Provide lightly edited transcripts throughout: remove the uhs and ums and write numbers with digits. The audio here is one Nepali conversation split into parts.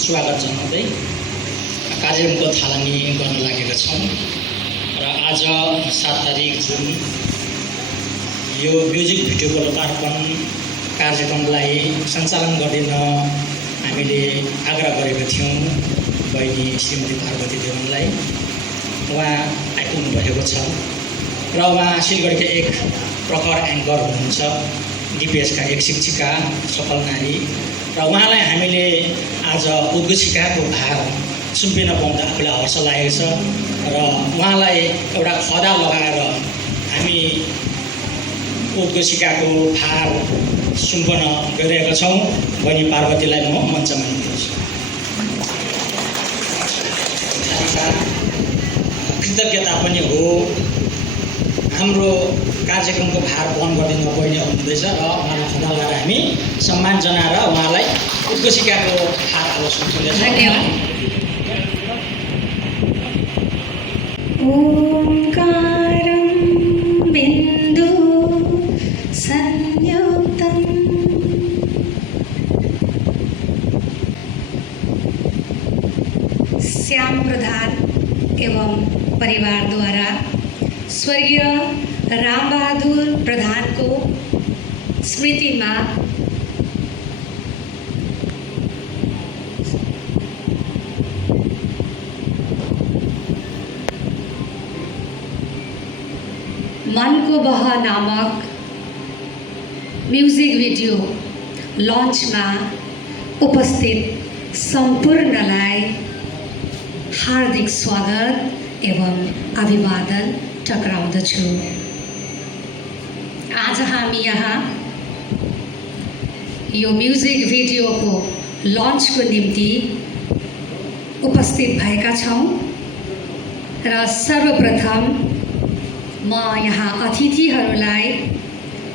स्वागत जनाउँदै कार्यक्रमको थालनी गर्न लागेका छौँ र आज 7 तारिक जुन यो म्युजिक भिडियोको लोकार्पण कार्यक्रमलाई सञ्चालन गरिदिन हामीले आग्रह गरेका थियौँ बहिनी श्रीमती पार्वती देवानलाई। उहाँ आइपुग्नु भएको छ र उहाँ सिलगढीका एक प्रखर एङ्कर हुनुहुन्छ, डिपिएसका एक शिक्षिका, सफल नारी र उहाँलाई हामीले आज उद्घोषिकाको भार सुम्पिन पाउँदा आफूलाई हर्ष लागेको छ र उहाँलाई एउटा खदा लगाएर हामी उद्घोषिकाको भार सुम्पन गइरहेका छौँ। बहिनी पार्वतीलाई म मञ्चमा निम्त्याउँछु। कृतज्ञता पनि हो, हाम्रो कार्यक्रमको भार वहन गरिदिनु बहिनी हुनुहुँदैछ र उहाँलाई खदा लगाएर हामी सम्मान जनाएर उहाँलाई उद्घोषिकाको भार आज सुम्पिँदैछौँ। धन्यवाद। ओंकारं बिंदु संयुक्तं श्याम प्रधान एवं परिवार द्वारा स्वर्गीय राम बहादुर प्रधान को स्मृति में मन को बह नामक म्यूजिक वीडियो लॉन्च में उपस्थित संपूर्णलाई हार्दिक स्वागत एवं अभिवादन टक्राउँदछु। आज हामी यहाँ यो म्युजिक भिडियो को लॉन्च को निम्ति उपस्थित भएका छौं र सर्वप्रथम म यहाँ अतिथिहरूलाई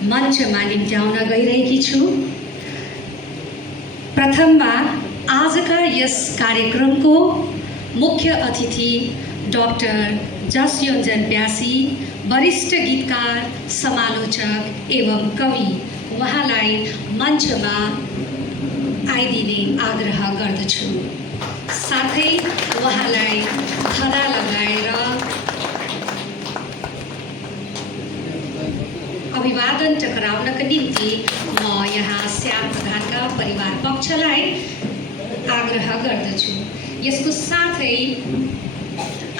मञ्चमा निम्त्याउन गइरहेकी छु। प्रथममा आजका यस कार्यक्रमको मुख्य अतिथि डाक्टर जस योन्जन प्यासी, वरिष्ठ गीतकार, समालोचक एवं कवि, उहाँलाई मञ्चमा आइदिने आग्रह गर्दछु। साथै उहाँलाई खदा लगाएर अभिवादन टक्राउनका निम्ति म यहाँ श्याम प्रधानका परिवार पक्षलाई आग्रह गर्दछु। यसको साथै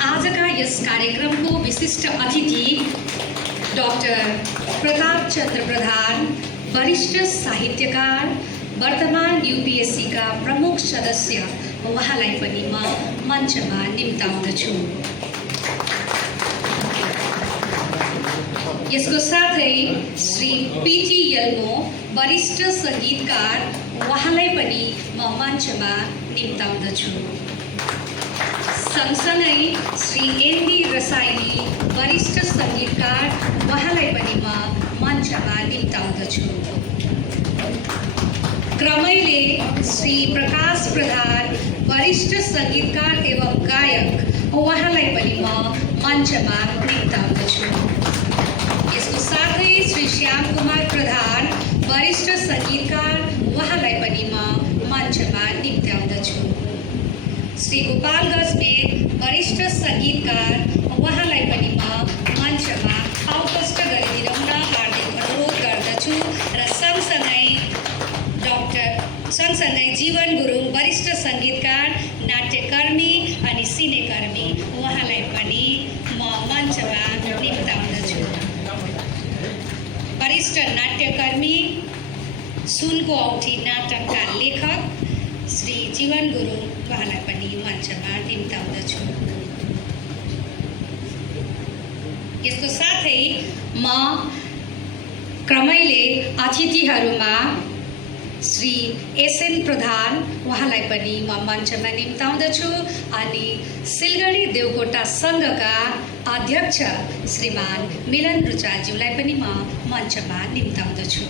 आजका यस कार्यक्रमको विशिष्ट अतिथि डाक्टर प्रताप चन्द्र प्रधान, वरिष्ठ साहित्यकार, वर्तमान यूपीएससी का प्रमुख सदस्य, उहाँलाई पनि म मञ्चमा निम्ताउँदछु। यसको साथै श्री पीटी यल्मो, वरिष्ठ संगीतकार, उहाँलाई पनि म मञ्चमा निम्ताउँदछु। सँगसँगै श्री एनडी रसाइली, वरिष्ठ संगीतकार, उहाँलाई पनि म मञ्चमा निम्ताउँदछु। क्रमैले श्री प्रकाश प्रधान, वरिष्ठ संगीतकार एवं गायक, उहाँलाई पनि म मञ्चमा निम्ताउँदछु। यसको साथै श्री श्याम कुमार प्रधान, वरिष्ठ संगीतकार, उहाँलाई पनि म मञ्चमा निम्त्याउँदछु। श्री गोपाल गजमेर, वरिष्ठ संगीतकार, उहाँलाई पनि म मञ्चमा उपस्थित गरिदिन हार्दिक अनुरोध गर्दछु र सँगसँगै जीवन गुरुङ, वरिष्ठ संगीतकार, नाट्यकर्मी अनि सिनेकर्मी, उहाँलाई पनि म मञ्चमा निम्ताउँदछु। वरिष्ठ नाट्यकर्मी, सुनको औँठी नाटकका लेखक श्री जीवन गुरुङ, उहाँलाई पनि मञ्चमा निम्ताउँदछु। यसको साथै म क्रमैले अतिथिहरूमा श्री एसएन प्रधान उहाँलाई पनि म मञ्चमा निम्ताउँदछु अनि सिलगढी देवकोटा सङ्घका अध्यक्ष श्रीमान मिलन रुचाज्यूलाई पनि म मञ्चमा निम्ताउँदछु।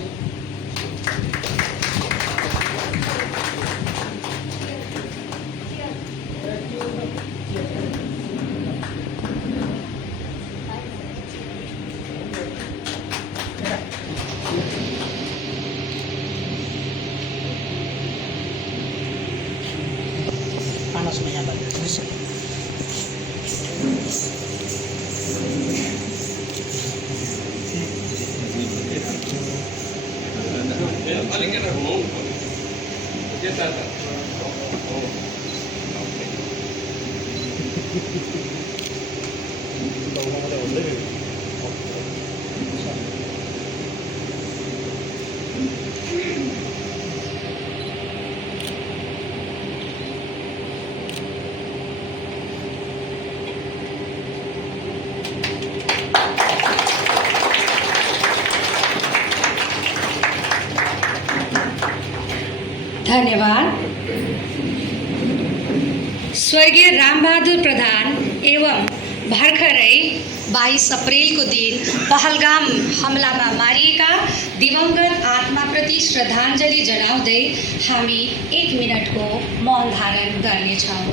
पानसमा यहाँ लाग्दैछ। धन्यवाद। स्वर्गीय रामबहादुर प्रधान एवं भर्खरै 22 अप्रेलको दिन पहलगाम हमलामा मारिएका दिवंगत आत्माप्रति श्रद्धाञ्जली जनाउँदै हामी 1 मिनटको मौन धारण गर्नेछौँ।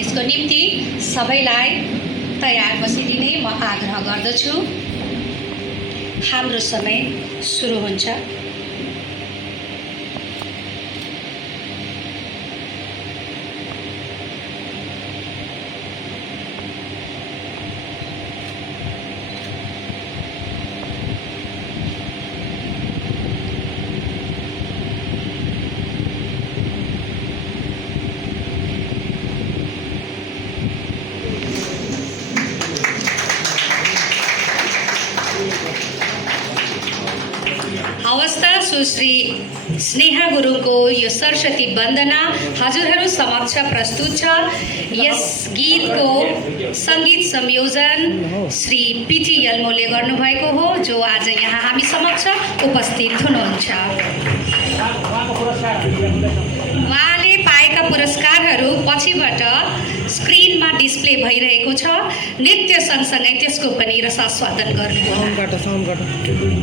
यसको निम्ति सबैलाई तयार बसिदिने म आग्रह गर्दछु। हाम्रो समय सुरु हुन्छ। अवस्था सुश्री स्नेहा गुरुङको यो सरस्वती वन्दना हजुरहरू समक्ष प्रस्तुत छ। यस गीतको सङ्गीत संयोजन श्री पिटी यल्मोले गर्नुभएको हो, जो आज यहाँ हामी समक्ष उपस्थित हुनुहुन्छ। उहाँले पाएका पुरस्कारहरू पछिबाट स्क्रिनमा डिस्प्ले भइरहेको छ। नृत्य सँगसँगै त्यसको पनि रसास्वादन गर्नुहोला। माता सरस्वती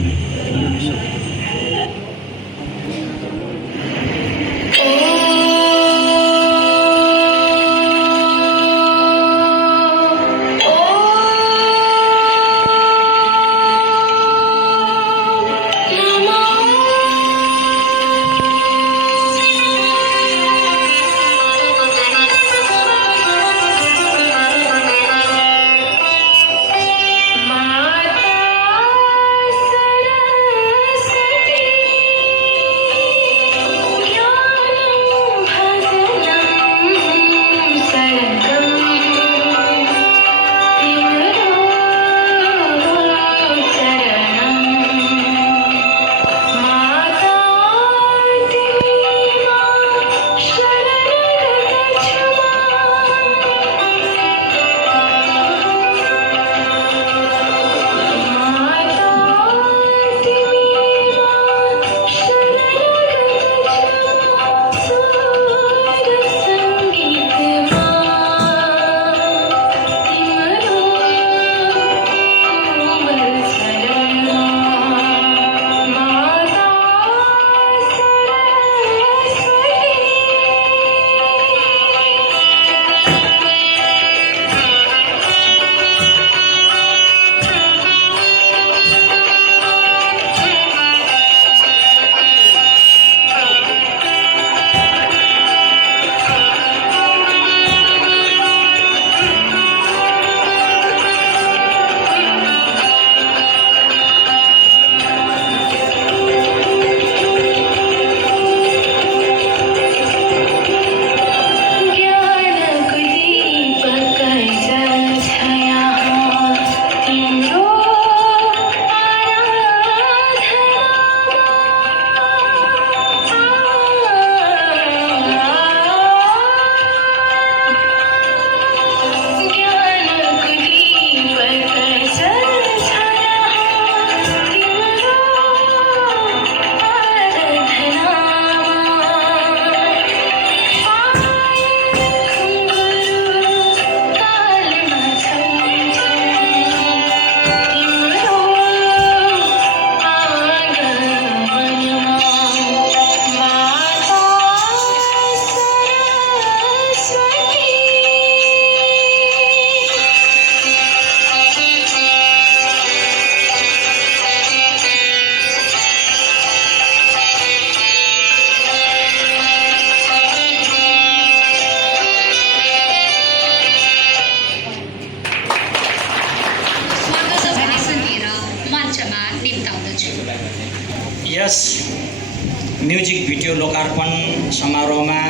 लोकार्पण समारोहमा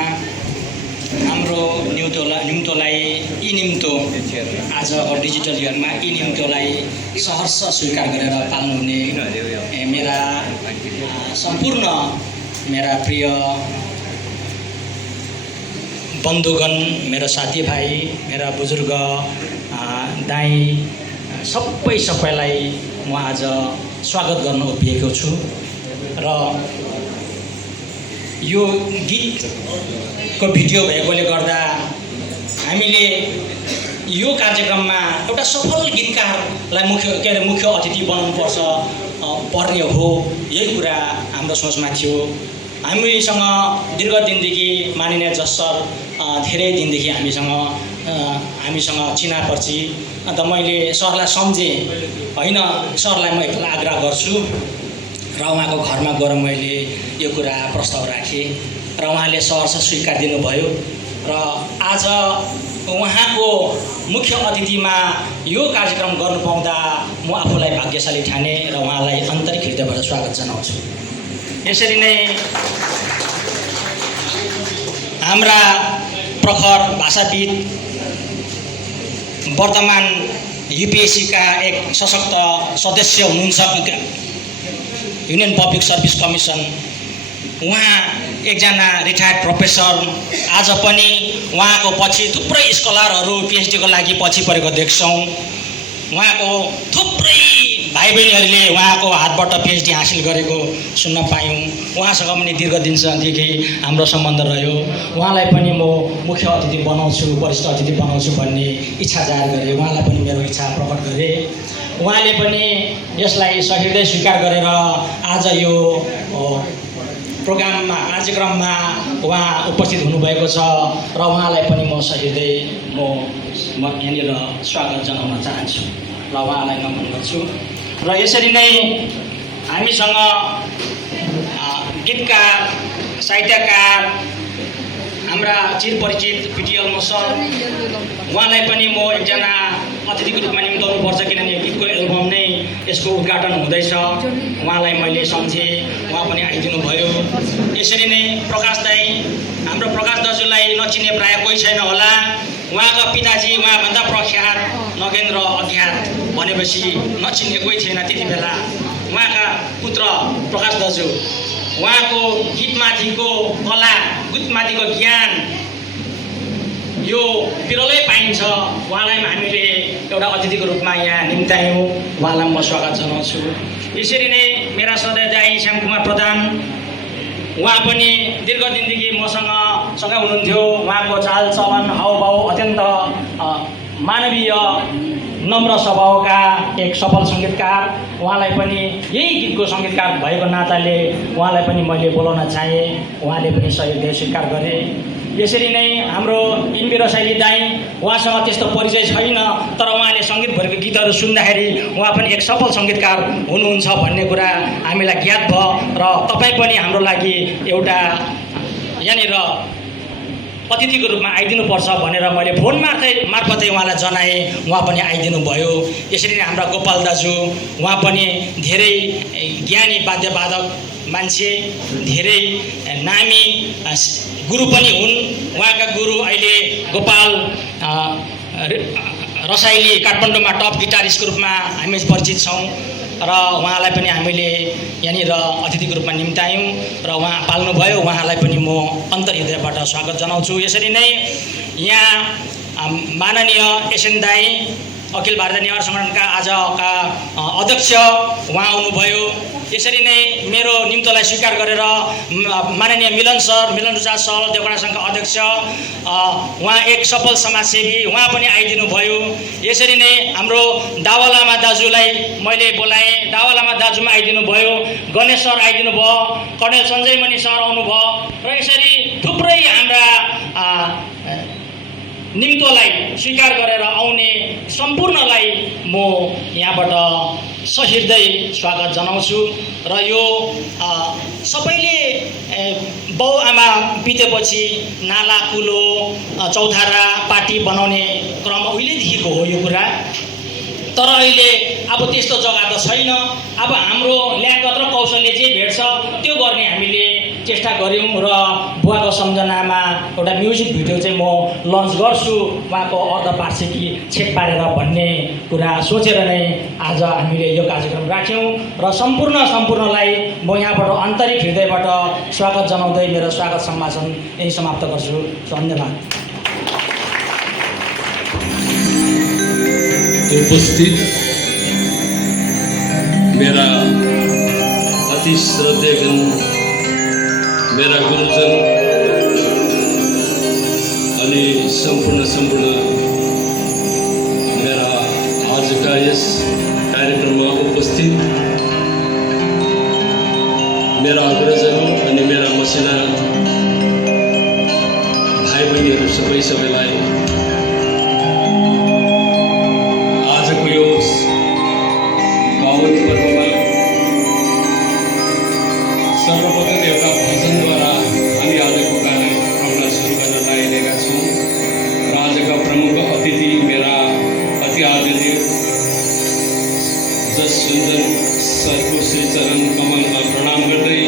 हाम्रो निम्तोलाई यी निम्तो आजको डिजिटल युगमा यी निम्तोलाई सहर्ष स्वीकार गरेर पाल्नुहुने मेरा सम्पूर्ण मेरा प्रिय बन्धुगण, मेरा साथीभाइ, मेरा बुजुर्ग दाई सबैलाई म आज स्वागत गर्न उभिएको छु र यो गीतको भिडियो भएकोले गर्दा हामीले यो कार्यक्रममा एउटा सफल गीतकारलाई मुख्य अतिथि बनाउनुपर्छ पर्ने हो, यही कुरा हाम्रो सोचमा थियो। हामीसँग दीर्घ दिनदेखि मानिने जस सर धेरै दिनदेखि हामीसँग चिनापर्ची, अन्त मैले सरलाई सम्झेँ, होइन सरलाई म एकपल्ट आग्रह गर्छु र उहाँको घरमा गएर मैले यो कुरा प्रस्ताव राखेँ र उहाँले सहर्ष स्वीकार दिनुभयो र आज उहाँको मुख्य अतिथिमा यो कार्यक्रम गर्नु पाउँदा म आफूलाई भाग्यशाली ठाने र उहाँलाई आन्तरिक हृदयबाट स्वागत जनाउँछु। यसरी नै हाम्रा प्रखर भाषाविद, वर्तमान युपिएससीका एक सशक्त सदस्य हुनुहुन्छ युनियन पब्लिक सर्भिस कमिसन, उहाँ एकजना रिटायर्ड प्रोफेसर, आज पनि उहाँको पछि थुप्रै स्कलरहरू पिएचडीको लागि पछि परेको देख्छौँ। उहाँको थुप्रै भाइ बहिनीहरूले उहाँको हातबाट पिएचडी हासिल गरेको सुन्न पायौँ। उहाँसँग पनि दीर्घ दिनदेखि हाम्रो सम्बन्ध रह्यो। उहाँलाई पनि म मुख्य अतिथि बनाउँछु, वरिष्ठ अतिथि बनाउँछु भन्ने इच्छा जाहेर गरेँ। उहाँलाई पनि मेरो इच्छा प्रकट गरेँ। उहाँले पनि यसलाई सहृदय स्वीकार गरेर आज यो प्रोग्राममा कार्यक्रममा उहाँ उपस्थित हुनुभएको छ र उहाँलाई पनि म सहृदय म यहाँनिर स्वागत जनाउन चाहन्छु र उहाँलाई नमन गर्छु। र यसरी नै हामीसँग गीतकार, साहित्यकार, हाम्रा चिरपरिचित पिटिएल सर, उहाँलाई पनि म एकजना अतिथिको रूपमा निम्ताउनुपर्छ, किनभने गीतको एल्बम नै यसको उद्घाटन हुँदैछ। उहाँलाई मैले सम्झेँ, उहाँ पनि आइदिनु भयो। यसरी नै प्रकाश दाई, हाम्रो प्रकाश दाजुलाई नचिने प्राय कोही छैन होला। उहाँका पिताजी उहाँभन्दा प्रख्यात नगेन्द्र अज्ञात भनेपछि नचिन्ने कोही थिएन त्यति बेला। उहाँका पुत्र प्रकाश दाजु, उहाँको गीतमाथिको कला, गीतमाथिको ज्ञान यो बिरलै पाइन्छ। उहाँलाई हामीले एउटा अतिथिको रूपमा यहाँ निम्तायौँ, उहाँलाई म स्वागत जनाउँछु। यसरी नै मेरा सदस्य दाई श्यामकुमार प्रधान, उहाँ पनि दीर्घ दिनदेखि मसँग सँगै हुनुहुन्थ्यो। उहाँको चालचलन, हाउभाउ अत्यन्त मानवीय, नम्र स्वभावका एक सफल सङ्गीतकार। उहाँलाई पनि यही गीतको सङ्गीतकार भएको नाताले उहाँलाई पनि मैले बोलाउन चाहेँ। उहाँले पनि सहयोग स्वीकार गरे। यसरी नै हाम्रो इन्बी रसाइली दाई, उहाँसँग त्यस्तो परिचय छैन, तर उहाँले सङ्गीत भरेको गीतहरू सुन्दाखेरि उहाँ पनि एक सफल सङ्गीतकार हुनुहुन्छ भन्ने कुरा हामीलाई ज्ञात भयो र तपाईँ पनि हाम्रो लागि एउटा यहाँनिर अतिथिको रूपमा आइदिनुपर्छ भनेर मैले फोन मार्फतै उहाँलाई जनाएँ। उहाँ पनि आइदिनु भयो। यसरी नै हाम्रा गोपाल दाजु, उहाँ पनि धेरै ज्ञानी वाद्यवादक मान्छे, धेरै नामी गुरु पनि हुन्। उहाँका गुरु अहिले गोपाल रसाइली काठमाडौँमा टप गिटारिस्टको रूपमा हामी परिचित छौँ र उहाँलाई पनि हामीले यहाँनिर अतिथिको रूपमा निम्तायौँ र उहाँ पाल्नुभयो। उहाँलाई पनि म अन्तर्हृदयबाट स्वागत जनाउँछु। यसरी नै यहाँ माननीय एसएन दाई, अखिल भारतीय नेवार सङ्गठनका आजका अध्यक्ष, उहाँ आउनुभयो। यसरी नै मेरो निम्तोलाई स्वीकार गरेर माननीय मिलन रुचा सर, देवगडा सङ्घका अध्यक्ष, उहाँ एक सफल समाजसेवी, उहाँ पनि आइदिनु भयो। यसरी नै हाम्रो दावा लामा दाजुलाई मैले बोलाएँ, दावा लामा दाजुमा आइदिनु भयो। गणेश सर आइदिनु भयो, कर्णेल सञ्जय मणि सर आउनुभयो र यसरी थुप्रै हाम्रा निम्तोलाई स्वीकार गरेर आउने सम्पूर्णलाई म यहाँबाट सहृदय स्वागत जनाउँछु। र यो सबैले बाउआमा बितेपछि नाला, कुलो, चौधारा, पाटी बनाउने क्रम उहिलेदेखिको हो यो कुरा। तर अहिले अब त्यस्तो जग्गा त छैन। अब हाम्रो ल्याकत र कौशलले जे भेट्छ त्यो गर्ने हामीले चेष्टा गऱ्यौँ र बुवाको सम्झनामा एउटा म्युजिक भिडियो चाहिँ म लन्च गर्छु उहाँको अर्धवार्षिकी छेक पारेर भन्ने कुरा सोचेर नै आज हामीले यो कार्यक्रम राख्यौँ र सम्पूर्णलाई म यहाँबाट आन्तरिक हृदयबाट स्वागत जनाउँदै मेरो स्वागत सम्भाषण यही समाप्त गर्छु। धन्यवाद। उपस्थित मेरा अति श्रद्धेयजन, मेरा गुरुजन अनि सम्पूर्ण मेरा आजका यस कार्यक्रममा उपस्थित मेरा अग्रजन अनि मेरा मसिना भाइ बहिनीहरू सबैलाई आजको यो पावन पर्वमा सर्वप्रथम एउटा भजनद्वारा हामी आजको कार्यक्रमलाई सुरु गर्न लागिरहेका छौँ र आजका प्रमुख अतिथि मेरा अति आदरणीय जस सुन्दर सरको श्री चरण कमलमा प्रणाम गर्दै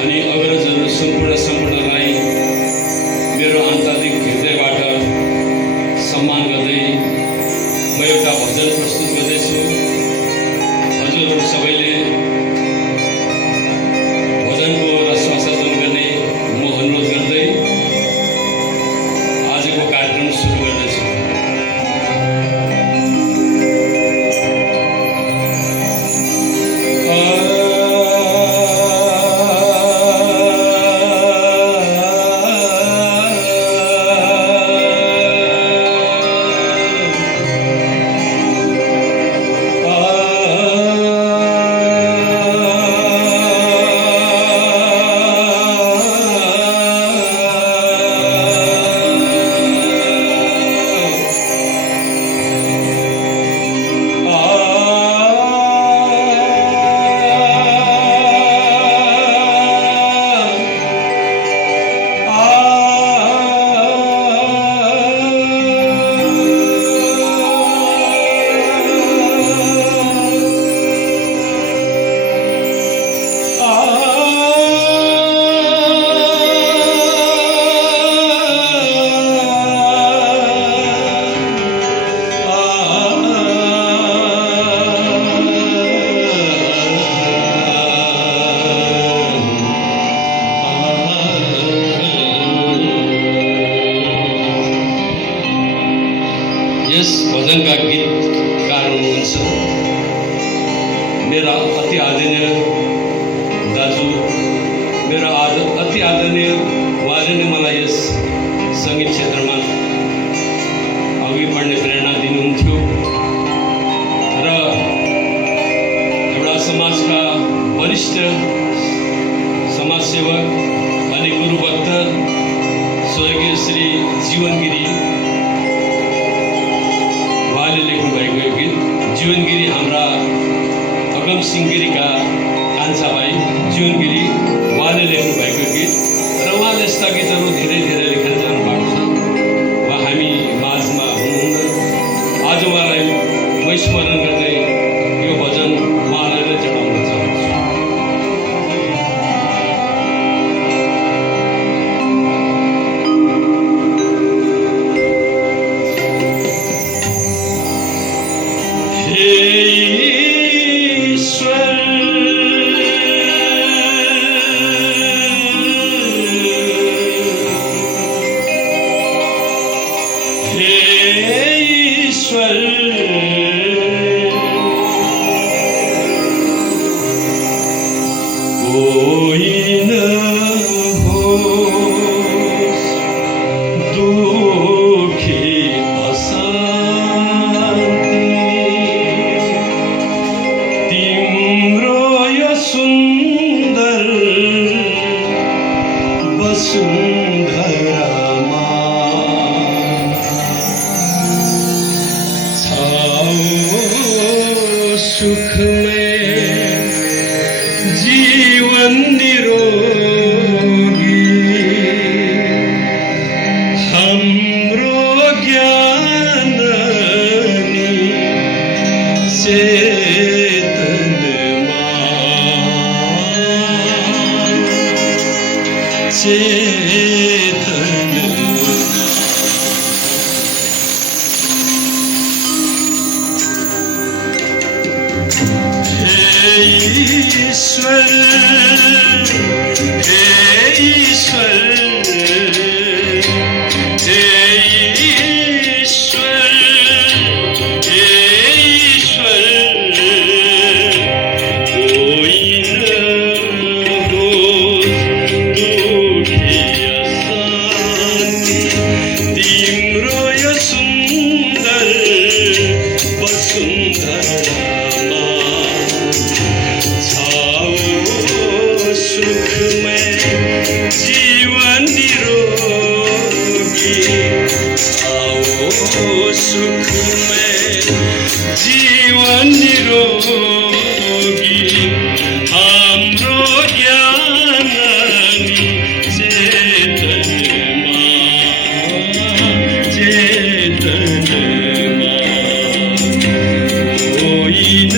अनि अग्रजहरू सम्पूर्णलाई मेरो आन्तरिक हृदयबाट सम्मान गर्दै म एउटा भजन प्रस्तुत गर्दैछु। हजुरहरू सबैले भजनको रस आस्वादन गर्ने म अनुरोध गर्दै आजको कार्यक्रम सुरु गर्दैछु। यस भजनका गीतकार हुनुहुन्छ मेरा अति आदरणीय दाजु, मेरा अति आदरणीय उहाँले नै मलाई यस सङ्गीत क्षेत्रमा अघि बढ्ने प्रेरणा दिनुहुन्थ्यो र एउटा समाजका वरिष्ठ समाजसेवक अनि गुरुभक्त स्वर्गीय श्री जीवन गिरी लेख्नुभएको यो गीत। जीवन गिरी हाम्रा अगम सिंह गिरीका कान्छा भाइ जीवन गिरी उहाँले लेख्नुभएको गीत र उहाँले यस्ता गीतहरू धेरै लेखेर जानुभएको छ। उहाँ हामी माझमा हुनुहुन्न। आज उहाँलाई म स्मरण गर्दै यो भजन उहाँलाई नै चढाउन चाहन्छु। जीवन निरोगी हाम्रो ज्ञान चेतनमा चेतन हे ईश्वर हे ईश्वर जीवन निरोगी हाम्रो ज्ञान चेतनमा होइन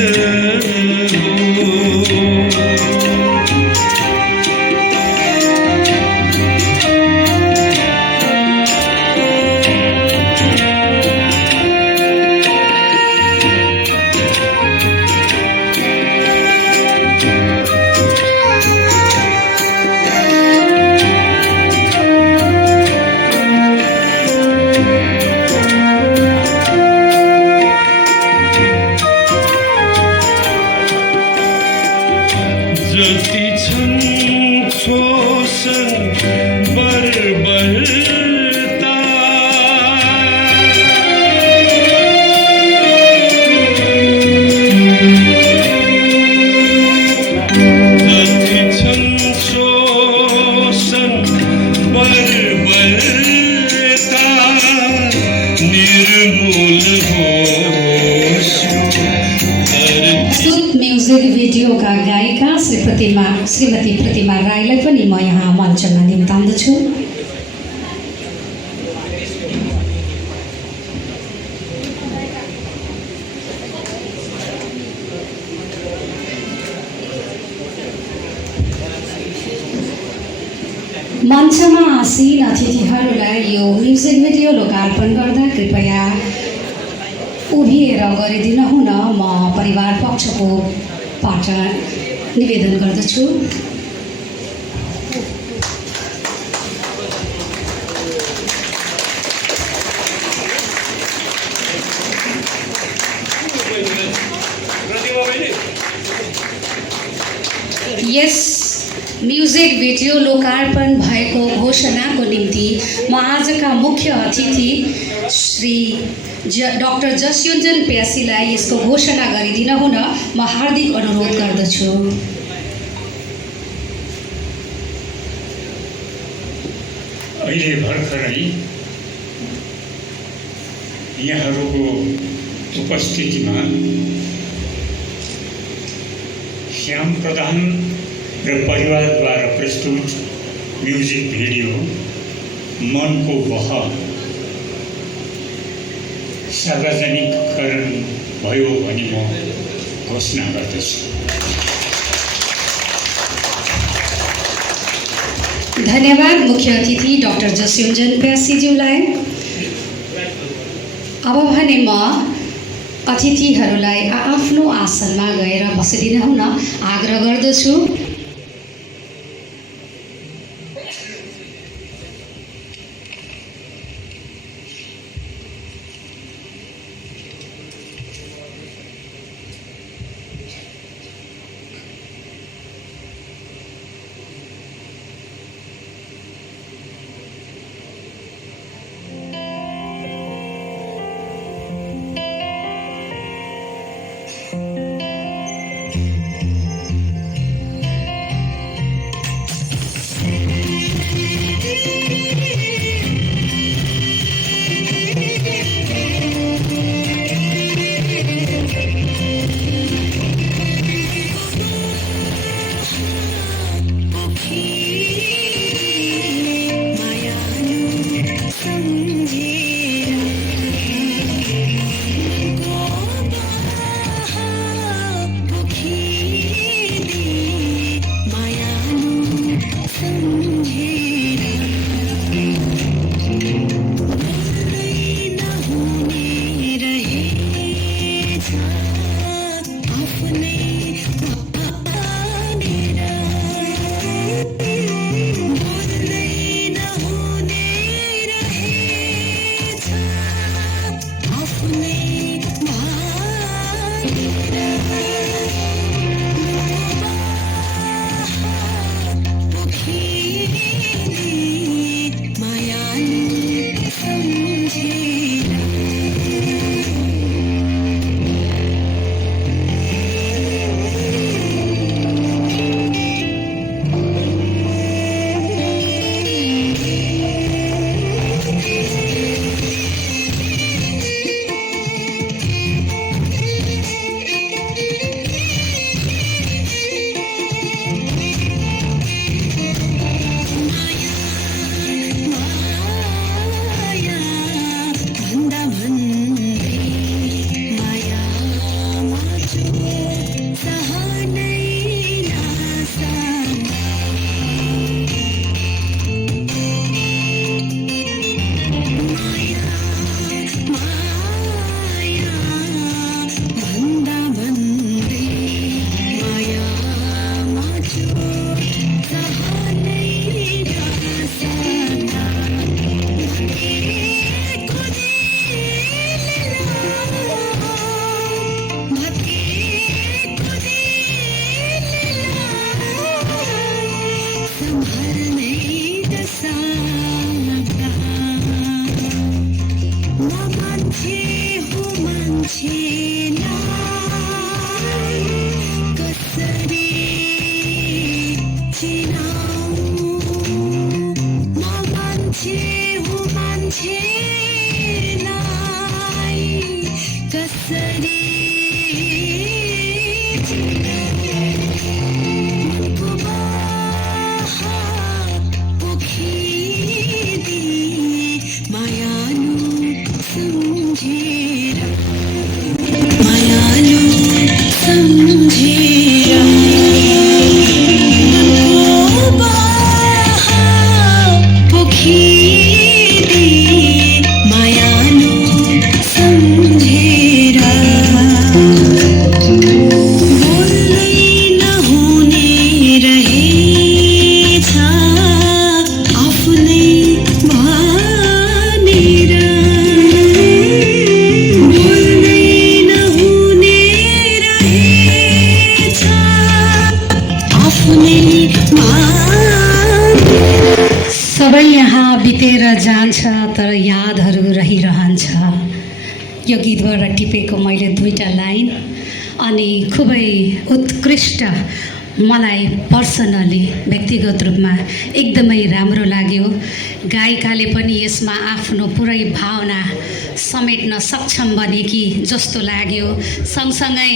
जति छन् शोषण बर्बरता जति छन् शोषण बर्बरता निर्मूल होस् प्रस्तुत म्युजिक भिडियोका गायिका श्रीमती प्रतिमा राईलाई पनि म यहाँ मञ्चमा निम्ताउँदछु। मञ्चमा आसीन अतिथिहरूलाई यो म्युजिक भिडियो लोकार्पण गर्दा कृपया उभिएर गरिदिनु हुन म परिवार पक्षकोबाट निवेदन गर्दछु। यस म्युजिक भिडियो लोकार्पण भएको घोषणाको निम्ति म आजका मुख्य अतिथि श्री डाक्टर जसयोन्जन प्यासीलाई यसको घोषणा गरिदिन हुन म हार्दिक अनुरोध गर्दछु। अहिले भर्खरै यहाँहरूको उपस्थितिमा श्याम प्रधान र परिवारद्वारा प्रस्तुत म्युजिक भिडियो मनको बह सार्वजनिकरण भयो भनी म घोषणा गर्दछु। धन्यवाद मुख्य अतिथि डाक्टर जसयोन्जन प्यासीज्यूलाई। अब भने म अतिथिहरूलाई आफ्नो आसनमा गएर बसिदिन हुन आग्रह गर्दछु। सबै यहाँ बितेर जान्छ तर यादहरू रहिरहन्छ। यो गीतबाट टिपेको मैले 2टा लाइन अनि खुबै उत्कृष्ट मलाई पर्सनली व्यक्तिगत रूपमा एकदमै राम्रो लाग्यो। गायिकाले पनि यसमा आफ्नो पुरै भावना समेट्न सक्षम बने कि जस्तो लाग्यो। सँगसँगै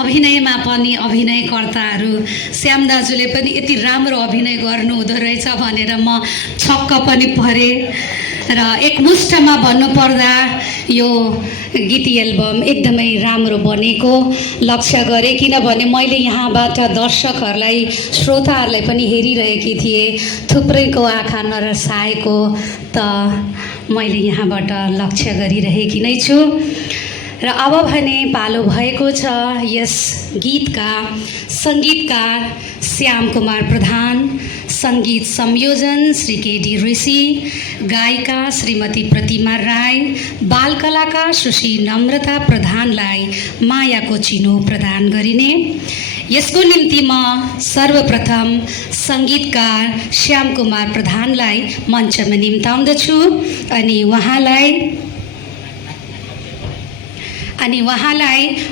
अभिनयमा पनि अभिनयकर्ताहरू श्याम दाजुले पनि यति राम्रो अभिनय गर्नुहुँदो रहेछ भनेर म छक्क पनि परेँ। र एकमुष्टमा भन्नुपर्दा यो गीत एल्बम एकदमै राम्रो बनेको लक्ष्य गरेँ, किनभने मैले यहाँबाट दर्शकहरूलाई श्रोताहरूलाई पनि हेरिरहेकी थिएँ। थुप्रैको आँखा नरसाएको त मैले यहाँबाट लक्ष्य गरिरहेकी नै छु। र अब भने पालो भएको छ यस गीतका सङ्गीतकार श्याम कुमार प्रधान, सङ्गीत संयोजन श्री केडी ऋषि, गायिका श्रीमती प्रतिमा राई, बाल कलाकार सुश्री नम्रता प्रधानलाई मायाको चिनो प्रदान गरिने। यसको निम्ति म सर्वप्रथम सङ्गीतकार श्याम कुमार प्रधानलाई मञ्चमा निम्ताउँदछु अनि उहाँलाई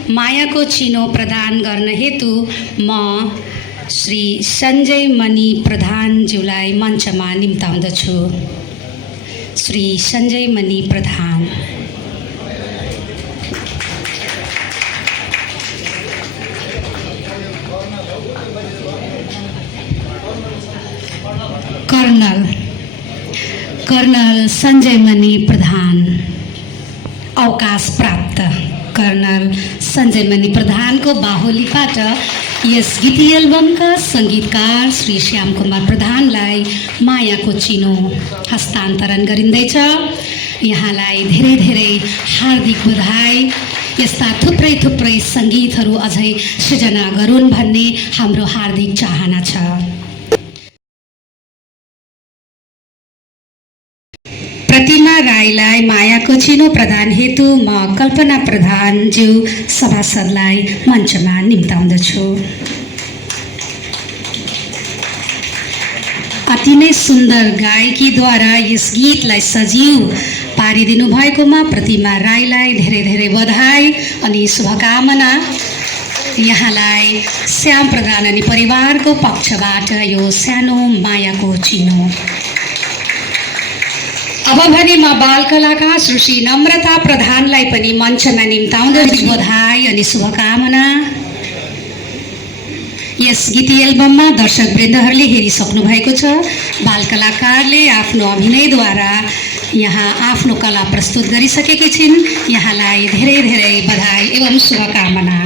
मायाको चिनो प्रदान गर्न हेतु म श्री सञ्जय मणि प्रधानज्यूलाई मञ्चमा निम्ताउँदछु। श्री सञ्जय मणि प्रधान। कर्नल सञ्जय मणि प्रधान। अवकाश प्राप्त कर्नल सञ्जय मणि प्रधानको बाहुलीबाट यस गीत एल्बमका सङ्गीतकार श्री श्याम कुमार प्रधानलाई मायाको चिनो हस्तान्तरण गरिँदैछ। यहाँलाई धेरै धेरै हार्दिक बधाई। यस्ता थुप्रै सङ्गीतहरू अझै सृजना गरून् भन्ने हाम्रो हार्दिक चाहना छ। प्रतिमा राईलाई मायाको चिनो प्रदान हेतु म कल्पना प्रधानज्यू सभासदलाई मञ्चमा निम्ताउँदछु। अति नै सुन्दर गायकीद्वारा यस गीतलाई सजीव पारिदिनु भएकोमा प्रतिमा राईलाई धेरै धेरै बधाई अनि शुभकामना। यहाँलाई श्याम प्रधान अनि परिवारको पक्षबाट यो सानो मायाको चिनो। अब भने म बाल कलाकार सुश्री नम्रता प्रधानलाई पनि मञ्चमा निम्ताउँदछु। बधाई अनि शुभकामना। यस गीत एल्बममा दर्शकवृन्दहरूले हेरिसक्नु भएको छ। बाल कलाकारले आफ्नो अभिनयद्वारा यहाँ आफ्नो कला प्रस्तुत गरिसकेकी छिन्। यहाँलाई धेरै धेरै बधाई एवं शुभकामना।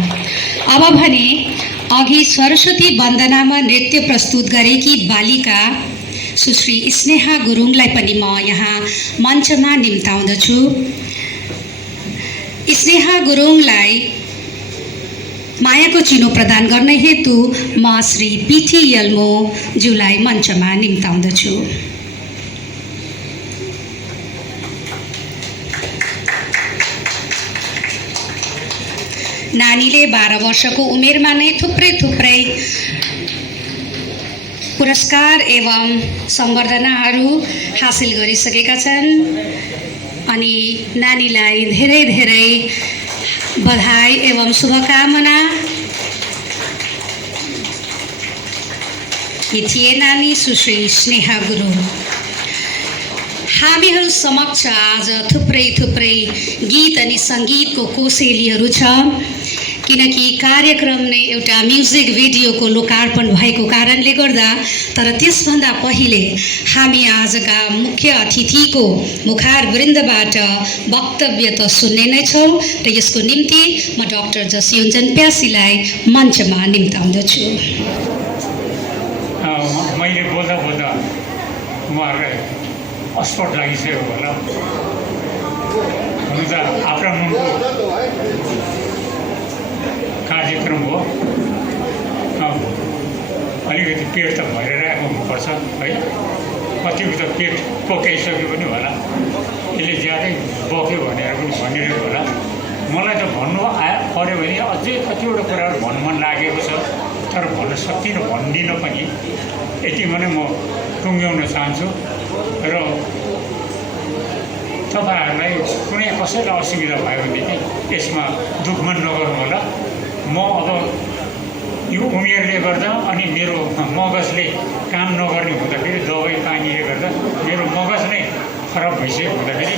अब भने अघि सरस्वती वन्दनामा नृत्य प्रस्तुत गरेकी बालिका सुश्री स्नेहा गुरुङलाई पनि म यहाँ मञ्चमा निम्ताउँदछु। स्नेहा गुरुङलाई मायाको चिनो प्रदान गर्न हेतु म श्री पिटी यल्मोज्यूलाई मञ्चमा निम्ताउँदछु। नानीले 12 वर्षको उमेरमा नै थुप्रै पुरस्कार एवं सम्बर्धनाहरू हासिल गरिसकेका छन् अनि नानीलाई धेरै धेरै बधाई एवं शुभकामना। यी थिए नानी सुश्री स्नेहा गुरुङ। हामीहरू समक्ष आज थुप्रै गीत अनि सङ्गीतको कोसेलीहरू छ, किनकि कार्यक्रम नै एउटा म्युजिक भिडियोको लोकार्पण भएको कारणले गर्दा। तर त्यसभन्दा पहिले हामी आजका मुख्य अतिथिको मुखारवृन्दबाट वक्तव्य त सुन्ने नै छौँ र यसको निम्ति म डाक्टर जसयोन्जन प्यासीलाई मञ्चमा निम्ताउँदछु। मैले बोल्दा उहाँहरूलाई अस्पट लागिसक्यो होला। हुन त आफ्टरनुनको कार्यक्रम हो, अलिकति पेट त भरेर आउनुपर्छ है। कतिको त पेट पोकाइसक्यो पनि होला, यसले ज्यादै बक्यो भनेर पनि भनिरहेको होला। मलाई त भन्नु पऱ्यो भने अझै कतिवटा कुराहरू भन्नु मन लागेको छ, तर भन्न सक्दिनँ, भन्दिनँ पनि। यति भने म टुङ्ग्याउन चाहन्छु र तपाईँहरूलाई कुनै कसैलाई असुविधा भयो भनेदेखि यसमा दुःखमन नगर्नु होला। म अब यो उमेरले गर्दा अनि मेरो मगजले काम नगर्ने हुँदाखेरि, दबाई पानीले गर्दा मेरो मगज नै खराब भइसकेको हुँदाखेरि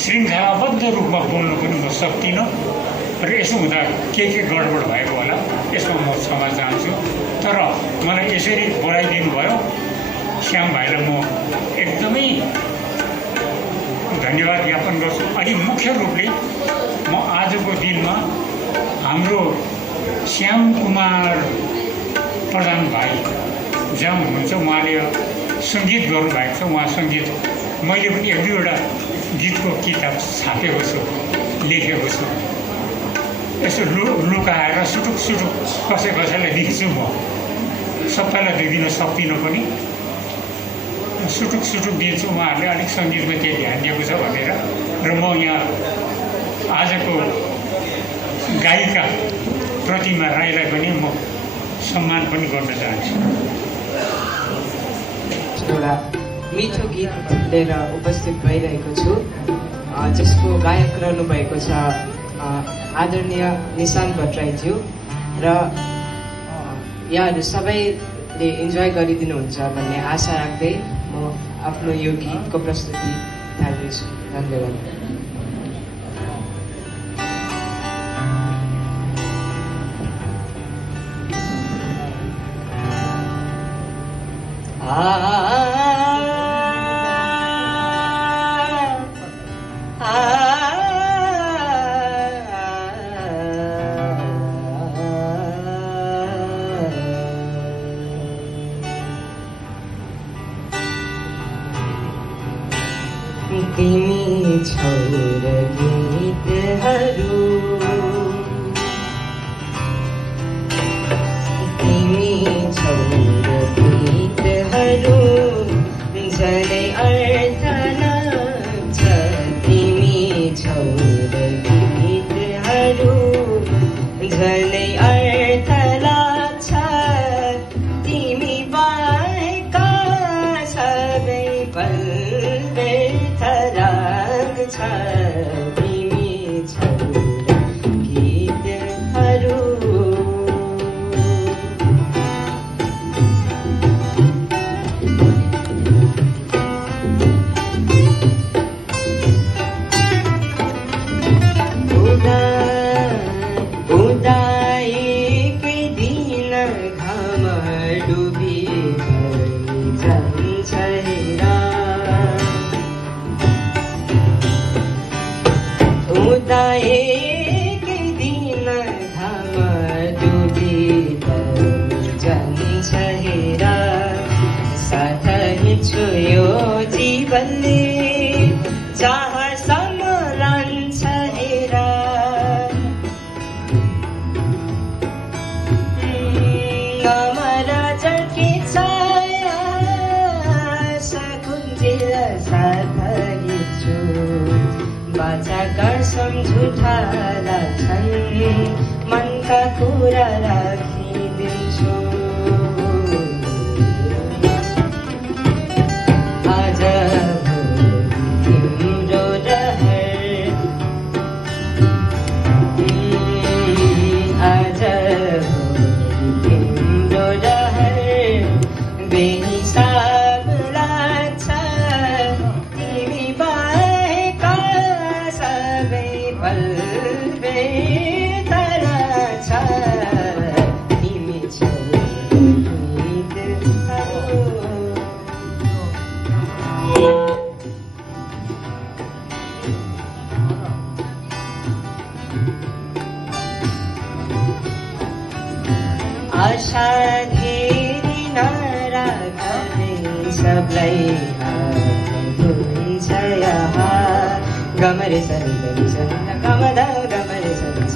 श्रृङ्खलाबद्ध रूपमा बोल्नु पनि म सक्दिनँ र यसो हुँदा के गडबड भएको होला, यसमा म क्षमा चाहन्छु। तर मलाई यसरी बोलाइदिनु भयो श्याम भाइलाई म एकदमै धन्यवाद ज्ञापन गर्छु। अनि मुख्य रूपले म आजको दिनमा हाम्रो श्याम कुमार प्रधान भाइ जहाँ हुनुहुन्छ, उहाँले सङ्गीत गर्नुभएको छ। उहाँ सङ्गीत मैले पनि एक दुईवटा गीतको किताब छापेको छु, लेखेको छु। यसो लुकाएर सुटुक कसैलाई दिन्छु। म सबैलाई दिदिन सक्दिनँ पनि, सुटुक दिन्छु। उहाँहरूले अलिक सङ्गीतमा केही ध्यान दिएको छ भनेर। र म यहाँ आजको गायिका प्रतिमा राईलाई पनि म सम्मान पनि गर्न चाहन्छु। एउटा मिठो गीत लिएर उपस्थित भइरहेको छु, जसको गायक रहनुभएको छ आदरणीय निशान्त भट्टराईज्यू। र यहाँहरू सबैले इन्जोय गरिदिनुहुन्छ भन्ने आशा राख्दै म आफ्नो यो गीतको प्रस्तुति थाल्दैछु। धन्यवाद। तिमी छौ र गीतहरू, तिमी छौ र गीतहरू झनै अर्थ लाग्छ। तिमी छौ र गीतहरू झनै अर्थ लाग्छ। तिमी बाहेका सबै पल व्यर्थ लाग्छ। तिमी छौ गीतहरू। उदाएकै दिन घाम डुबी जान्छ हेरा। उदाएकै दिन घाम डुबी जान्छ हेरा। साथै छु यो जीवनले जहाँसम्म लान्छ हेरा। नमरा चर्के छाया सकुन्जेल साथै छु। बाचाका सम्झुठा लाग्छन्, मनका कुरा राखिदिन्छु। आशा धेरै नराख्ने सबलाई हुन्छ यहाँ गमरे सरी गमदा गमरे सरी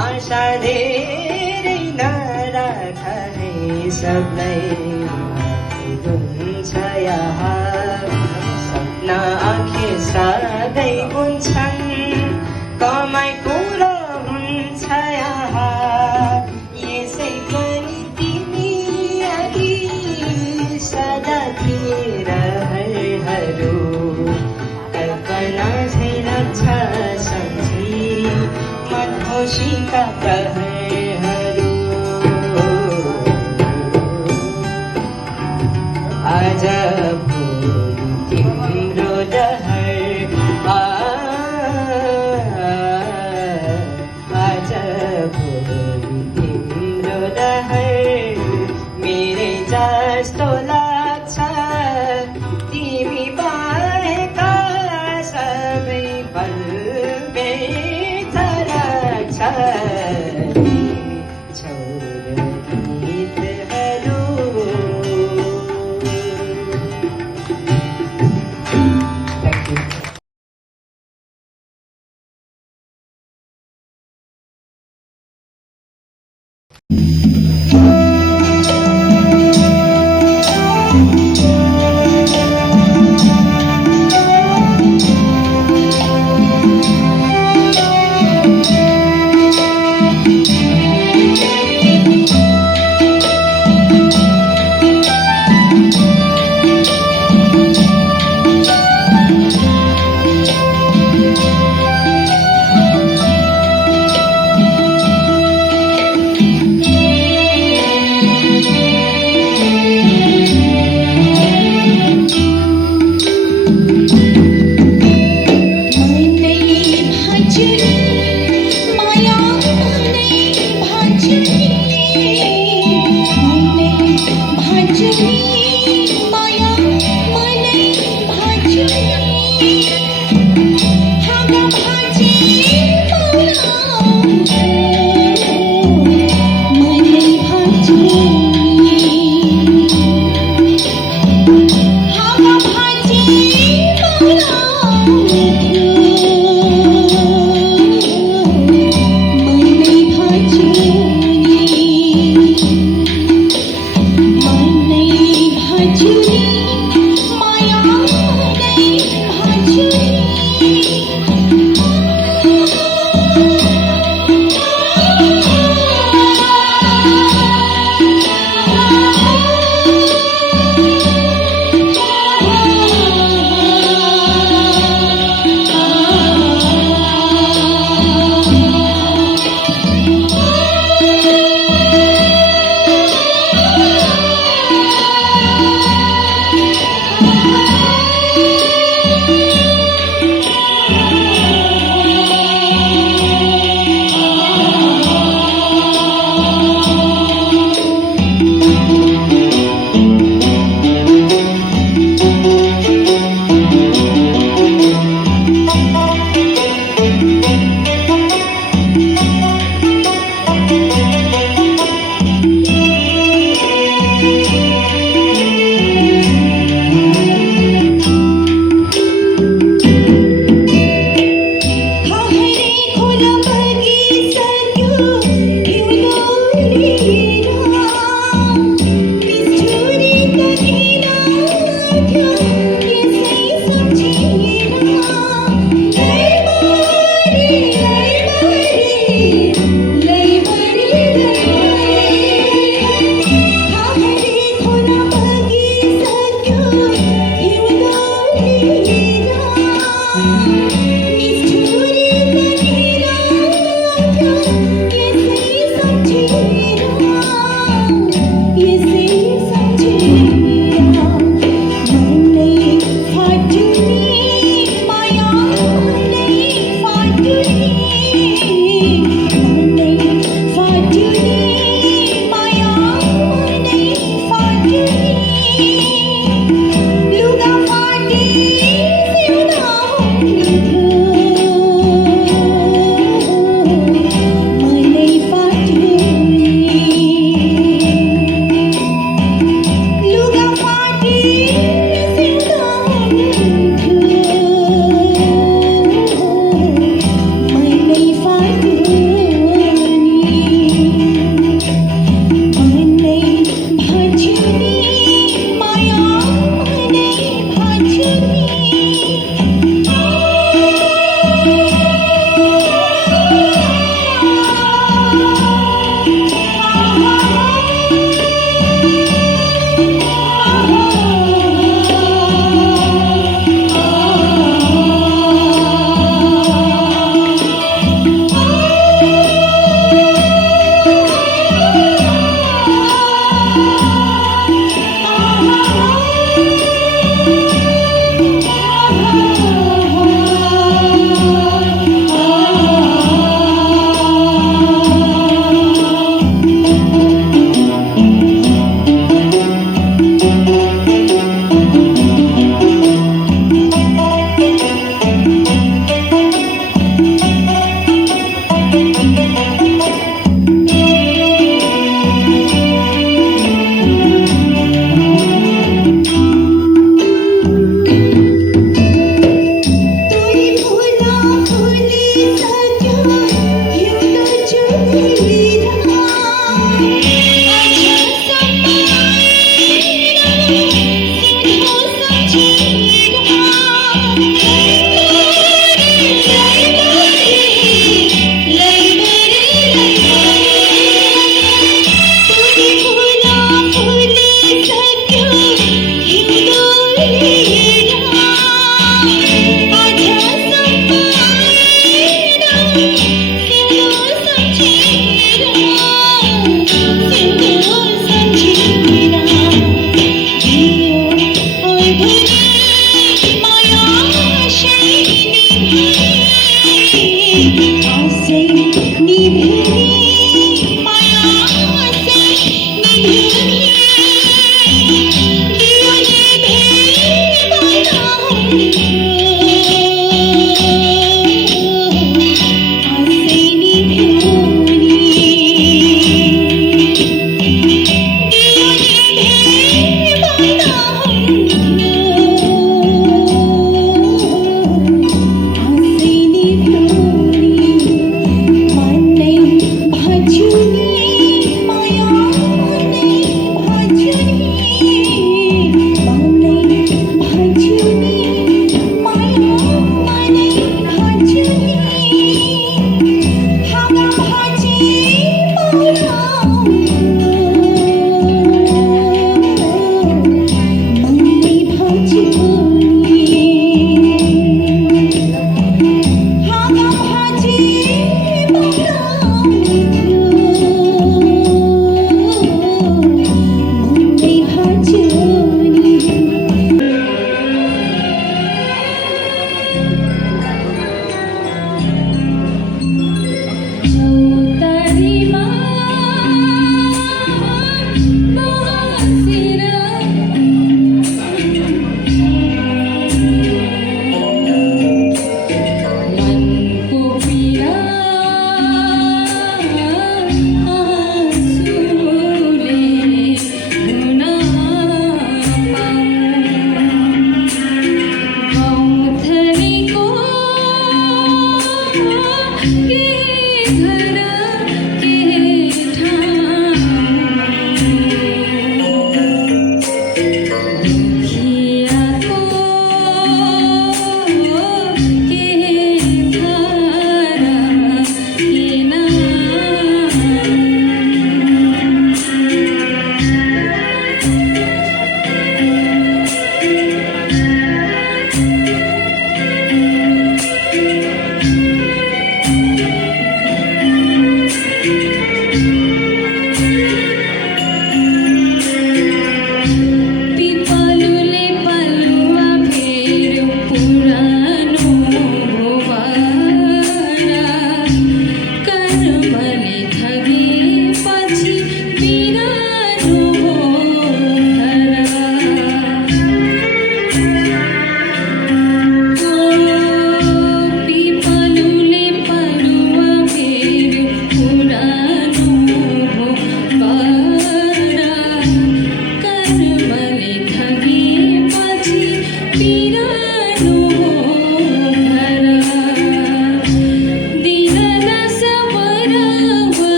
आशा धेरै नराख्ने सबलाई हुन्छ यहाँ सपना आँखिर सधैँ हुन्छन् कमाइ कुरो हुन्छ यहाँ यसै पनि तिमी अघि सदातिर हरहरू कल्पना झै लाग्छ सम्झी मधुसीका प्रहरहरू आज भोलि तिम्रो डहर आज भोलि तिम्रो डहर मेरै जस्तो लाग्छ तिमी बाहेका सबै पल व्यर्थ लाग्छ तिमी छोड गीतहरू Thank you.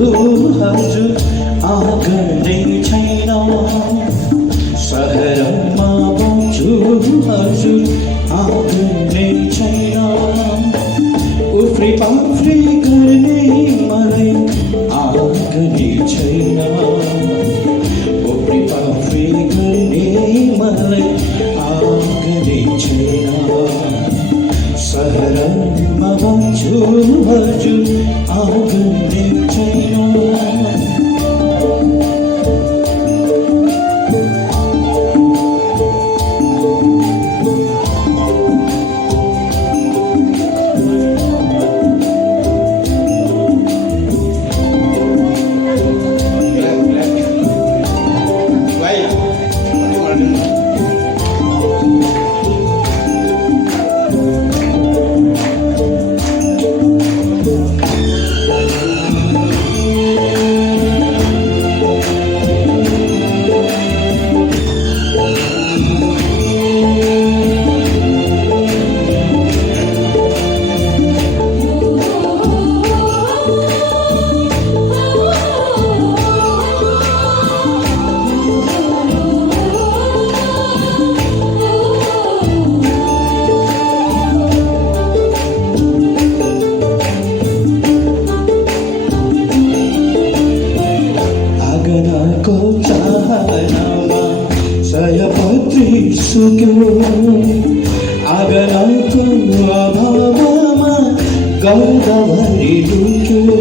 हजुर आँगनै छैन सहरमा बन्छु हजुर आँगनै छैन उफ्री पाफ्री गर्ने मलाई आँगनै छैन उफ्री पाफ्री गर्ने मलाई आँगनै छैन सहरमा बन्छु हजुर आँगनै छैन आँगनको चाहनामा सयपत्री सुक्यो आँगनको अभावमा गर्दभरि लुक्यो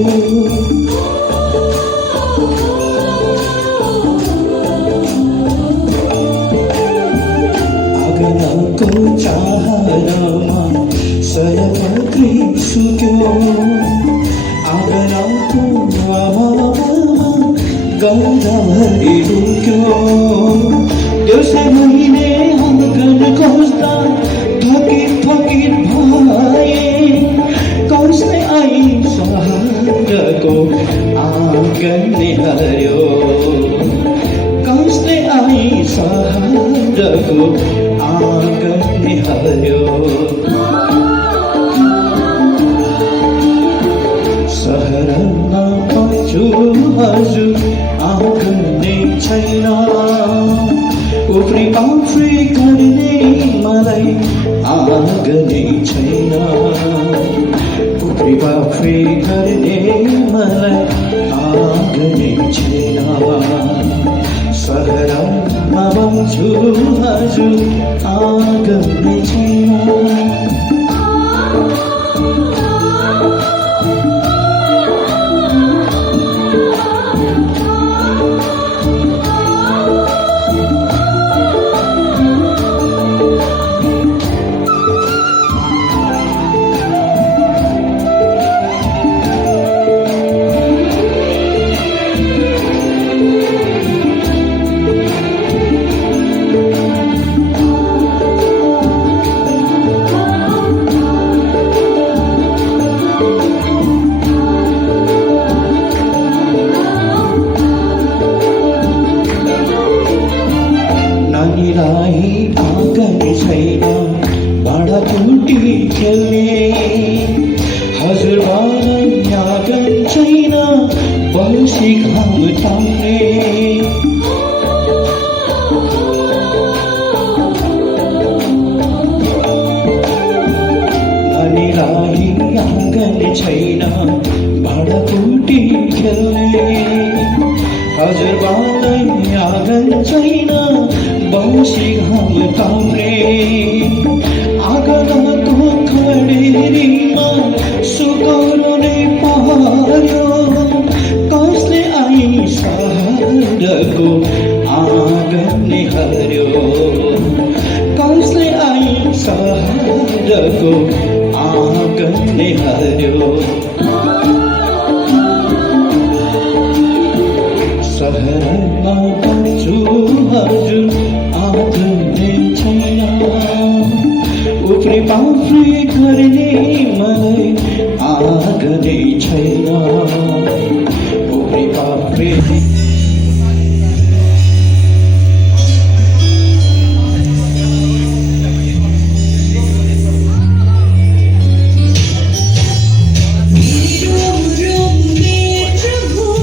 आँगनको चाहनामा सयपत्री सुक्यो आँगनको अभावमा गर्दभरि लुक्यो देउसे मैले आँगन खोज्दा थकित थकित भए कसले आई सहरको आँगन निहाल्यो कसले आई सहरको आँगन निहाल्यो सहरमा बन्छु हजुर आँगनै छैन उफ्री पाफ्री गर्ने मलाई आँगनै छैन उफ्री पाफ्री गर्ने मलाई आँगनै छैन सहरमा बन्छु हजुर आँगनै छैन नानीलाई आँगन छैन भाँडाकुटी खेल्ने हजुरबालाई आँगन छैन बसी घाम ताप्ने नानीलाई आँगन छैन भाँडाकुटी खेल्ने हजुरबालाई आँगन छैन बसी घाम ताप्ने आँगनको खडेरीमा सुकाउनु पर्यो कसले आई सहरको आँगन निहाल्यो कसले आई सहरको आँगन निहाल्यो सहरमा बन्छु हजुर आँगनै छैन उफ्री पाफ्री गर्ने मलाई आँगनै छैन उफ्री पाफ्री प्रभु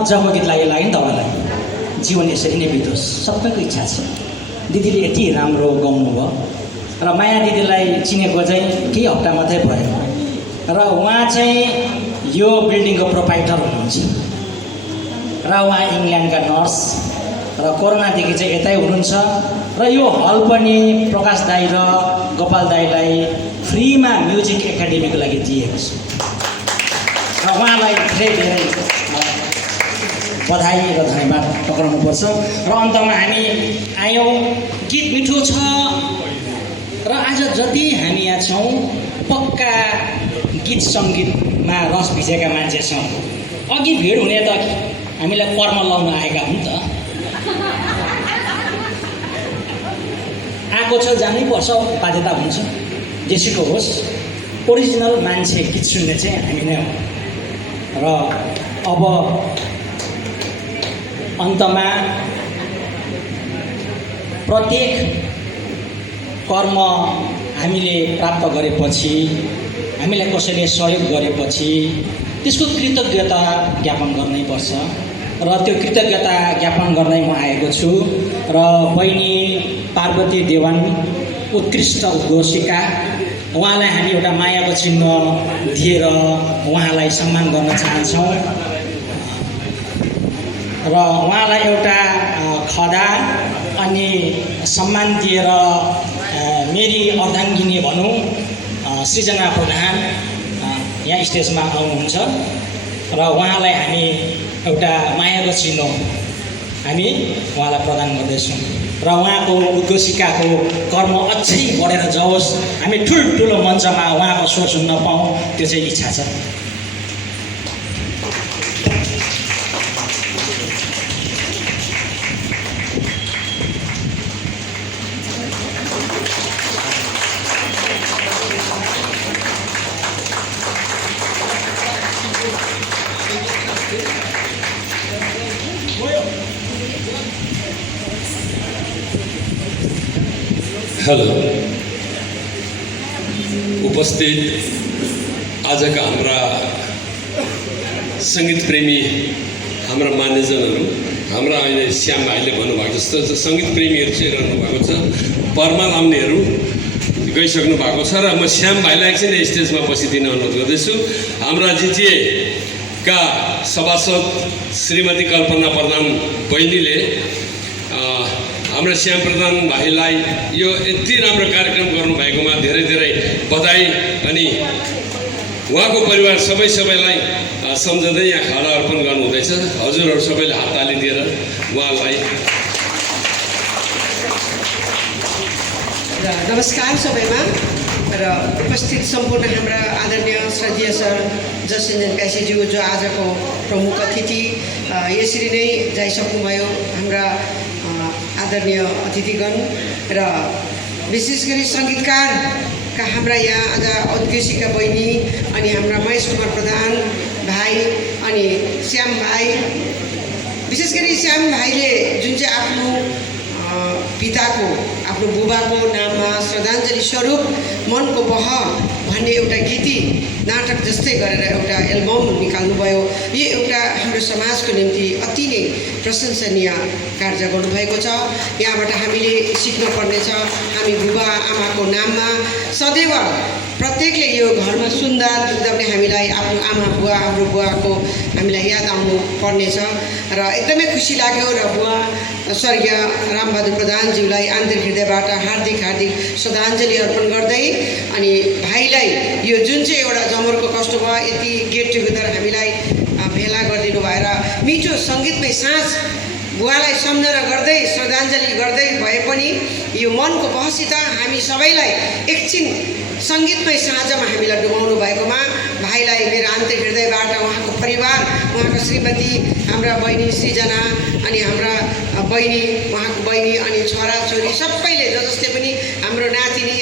मजाको गीत लाग्यो नि तपाईँलाई जीवन यसरी नै बितोस् सबैको इच्छा छ दिदीले यति राम्रो गाउनुभयो र माया दिदीलाई चिनेको चाहिँ केही हप्ता मात्रै भयो र उहाँ चाहिँ यो बिल्डिङको प्रोपाइटर हुनुहुन्छ र उहाँ इङ्ल्यान्डका नर्स र कोरोनादेखि चाहिँ यतै हुनुहुन्छ र यो हल पनि प्रकाश दाई र गोपाल दाईलाई फ्रीमा म्युजिक एकाडेमीको लागि दिएको छ र उहाँलाई धेरै धेरै बधाई र धन्यवाद पक्राउनुपर्छ र अन्तमा हामी आयौँ गीत मिठो छ र आज जति हामी यहाँ छौँ पक्का गीत सङ्गीतमा रस भिजेका मान्छे छौँ अघि भिड हुने त हामीलाई कर्म लाउन आएका हुन् त आएको छ जानैपर्छ बाध्यता हुन्छ जेसुकै होस् ओरिजिनल मान्छे गीत सुन्ने चाहिँ हामी नै हो र अब अन्तमा प्रत्येक कर्म हामीले प्राप्त गरेपछि हामीलाई कसैले सहयोग गरेपछि त्यसको कृतज्ञता ज्ञापन गर्नैपर्छ र त्यो कृतज्ञता ज्ञापन गर्दै म आएको छु र बहिनी पार्वती देवान उत्कृष्ट उद्घोषिका उहाँलाई हामी एउटा मायाको चिन्ह दिएर उहाँलाई सम्मान गर्न चाहन्छौँ र उहाँलाई एउटा खदा अनि सम्मान दिएर मेरी अर्धाङ्गिनी भनौँ सृजना प्रधान यहाँ स्टेजमा आउनुहुन्छ र उहाँलाई हामी एउटा मायाको चिन्ह हामी उहाँलाई प्रदान गर्दैछौँ र उहाँको उद्घोषिकाको कर्म अझै बढेर जाओस् हामी ठुल्ठुलो मञ्चमा उहाँको स्वर सुन्न पाऊँ त्यो चाहिँ इच्छा छ हेलो उपस्थित आजका हाम्रा सङ्गीत प्रेमी हाम्रा मान्यजनहरू हाम्रा अहिले श्याम भाइले भन्नुभएको जस्तो सङ्गीत प्रेमीहरू चाहिँ रहनु भएको छ पर्माल आउनेहरू गइसक्नु भएको छ र म श्याम भाइलाई एकछिन स्टेजमा बसिदिन अनुरोध गर्दैछु हाम्रा जिटिएका सभासद श्रीमती कल्पना प्रधान बहिनीले हाम्रो श्याम प्रधान भाइलाई यो यति राम्रो कार्यक्रम गर्नुभएकोमा धेरै धेरै बधाई अनि उहाँको परिवार सबैलाई सम्झँदै यहाँ खाना अर्पण गर्नुहुँदैछ। हजुरहरू सबैले हात ताली दिएर उहाँलाई र नमस्कार सबैमा र उपस्थित सम्पूर्ण हाम्रा आदरणीय श्रद्धेय सर जसञ्जन प्यासीज्यू जो आजको प्रमुख अतिथि यसरी नै जाइसक्नुभयो। हाम्रा आदरणीय अतिथिगण र विशेष गरी सङ्गीतकारका हाम्रा यहाँ आज औद्योगिका बहिनी अनि हाम्रा महेश कुमार प्रधान भाइ अनि श्याम भाइ, विशेष गरी श्याम भाइले जुन चाहिँ आफ्नो पिताको आफ्नो बुबाको नाममा श्रद्धाञ्जली स्वरूप मनको बह भन्ने एउटा गीती नाटक जस्तै गरेर एउटा एल्बम निकाल्नुभयो। यो एउटा हाम्रो समाजको निम्ति अति नै प्रशंसनीय कार्य गर्नुभएको छ। यहाँबाट हामीले सिक्नुपर्नेछ। हामी बुबा आमाको नाममा सदैव प्रत्येकले यो घरमा सुन्दा दुख्दा पनि हामीलाई आफ्नो आमा बुवा हाम्रो बुवाको हामीलाई याद आउनु पर्नेछ र एकदमै खुसी लाग्यो। र बुवा स्वर्गीय रामबहादुर प्रधानज्यूलाई आन्तरिक हृदयबाट हार्दिक श्रद्धाञ्जली अर्पण गर्दै अनि भाइलाई यो जुन चाहिँ एउटा जमरको कष्ट भयो, यति गेट टुगेदर हामीलाई भेला गरिदिनु भएर मिठो सङ्गीतमय साँझ बुवालाई सम्झना गर्दै श्रद्धाञ्जली गर्दै भए पनि यो मनको बहसित हामी सबैलाई एकछिन सङ्गीतमय साँझमा हामीलाई डुबाउनु भएकोमा भाइलाई मेरो आन्तरिक हृदयबाट, उहाँको परिवार, उहाँको श्रीमती, हाम्रा बहिनी सृजना अनि हाम्रा बहिनी, उहाँको बहिनी अनि छोराछोरी सबैले जसले पनि हाम्रो नातिनी,